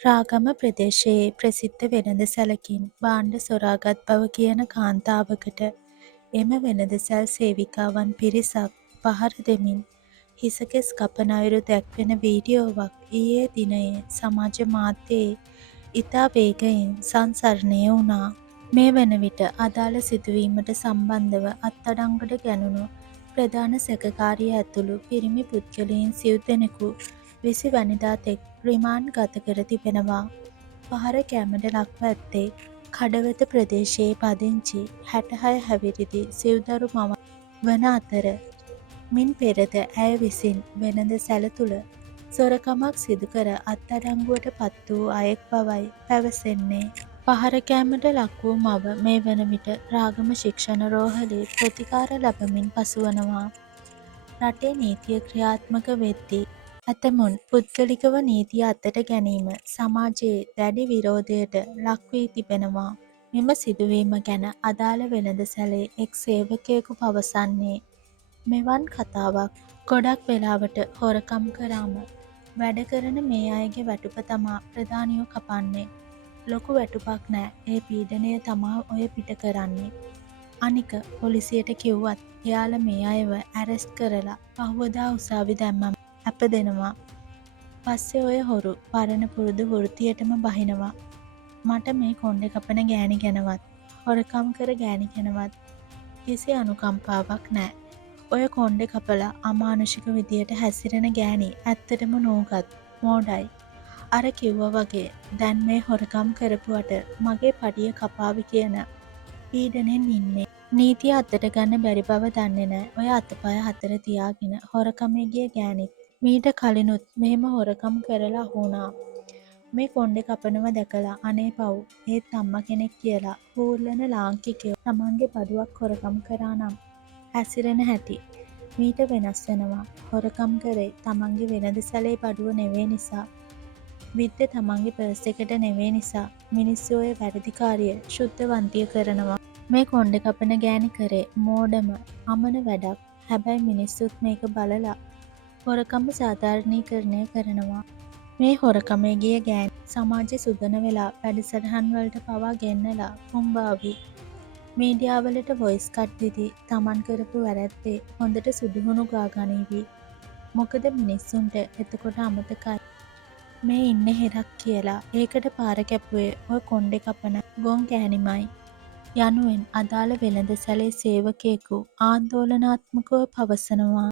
රාගම ප්‍රදේශයේ ප්‍රසිද්ධ වෙළඳසැලකින් භාණ්ඩ සොරාගත් බව කියන කාන්තාවකට එම වෙළඳසැල් සේවිකාවන් පිරිසක් පහර දෙමින් හිසකෙස් කපන අයුරු දැක්වෙන වීඩියෝවක් ඊයේ දිනයේ සමාජ මාධ්‍යයේ ඉතා වේගයෙන් සංසරණය වුණා. මේ වන විට අදාළ සිදුවීමට සම්බන්ධව අත්අඩංගුවට ගැනුණු ප්‍රධාන සැකකාරිය ඇතුළු පිරිමි පුද්ගලයින් සිව් දෙනෙකු 20 වැනිදා තෙක් රිමාන්ඩ් ගත කර තිබෙනවා. පහර කෑමට ලක්ව ඇත්තේ කඩවත ප්‍රදේශයේ පදිංචි 66 හැවිරිදි සිව්දරු මවක් වන අතර මින් පෙරද ඇය විසින් වෙළඳසැල තුළ සොරකමක් සිදුකර අත්අඩංගුවට පත් වූ අයෙක් බවයි පැවසෙන්නේ. පහර කෑමට ලක් වූ මව මේ වන විට රාගම ශික්ෂණ රෝහලේ ප්‍රතිකාර ලබමින් පසුවනවා. රටේ නීතිය ක්‍රියාත්මක වෙද්දී ඇතමුන් පුද්ගලිකව නීතිය අතට ගැනීම සමාජයේ දැඩි විරෝධයට ලක් වී තිබෙනවා. මෙම සිදුවීම ගැන අදාළ වෙළඳසැලේ එක් සේවකයෙකු පවසන්නේ මෙවන් කතාවක් ගොඩක් වෙලාවට හොරකම් කරාම වැඩ කරන මේ අයගේ වැටුප තමා ප්‍රධානියෝ කපන්නේ. ලොකු වැටුපක් නෑ, ඒ පීඩනය තමා ඔය පිට කරන්නේ. අනික පොලිසියට කිව්වත් එයාල මේ අයව ඇරෙස්ට් කරලා පහුවදා උසාවි දැම්මම ඇප දෙනවා. පස්සේ ඔය හොරු පරණ පුරුදු වෘත්තියටම බහිනවා. මට මේ කොණ්ඩෙ කපන ගෑණි ගැනවත් හොරකම් කර ගෑණි ගැනවත් කිසි අනුකම්පාවක් නෑ. ඔය කොණ්ඩෙ කපලා අමානුෂික විදියට හැසිරෙන ගෑණි ඇත්තටම නූගත් මෝඩයි. අර කිව්වා වගේ දැන් මේ හොරකම් කරපුවට මගේ පඩිය කපාවි කියන පීඩනෙන් ඉන්නේ. නීතිය අතට ගන්න බැරි බව දන්නේ නෑ ඔය අතපය හතර තියාගෙන හොරකමේ ගිය ගෑණිත්. මීට කලිනුත් මෙහෙම හොරකම් කරලා අහුවුණා. මේ කොණ්ඩෙ කපනව දැකලා අනේ පව් ඒත් අම්මා කෙනෙක් කියලා හූල්ලන ලාංකිකයෝ තමන්ගේ පඩුවක් හොරකම් කරා නම් හැසිරෙන හැටි මීට වෙනස් වෙනවා. හොරකම් කරේ තමන්ගේ වෙළඳසැලේ පඩුව නෙවේ නිසා, විද්දේ තමන්ගේ පර්ස් එකට නෙවේ නිසා මිනිස්සු ඔය වැරදිකාරිය ශුද්ධවන්තිය කරනවා. මේ කොණ්ඩෙ කපන ගෑණි කරේ මෝඩම අමන වැඩක්. හැබැයි මිනිස්සුත් මේක බලලා හොරකම සාධාරණීකරණය කරනවා. මේ හොරකමේ ගිය ගෑණි සමාජෙ සුදන වෙලා වැඩසටහන් වලට පවා ගෙන්නලා පුම්බාවි. මීඩියාවලට වොයිස් කට් දීදී තමන් කරපු වැරැද්දේ හොඳට සුදුහුණු ගාගනීවි. මොකද මිනිස්සුන්ට එතකොට අමතකයි මේ ඉන්නේ හෙරක් කියලා. ඒකට පාර කැපුවේ ඔය කොණ්ඩෙ කපන ගොන් ගෑණිමයි යනුවෙන් අදාළ වෙළඳසැලේ සේවකයෙකු ආන්දෝලනාත්මකව පවසනවා.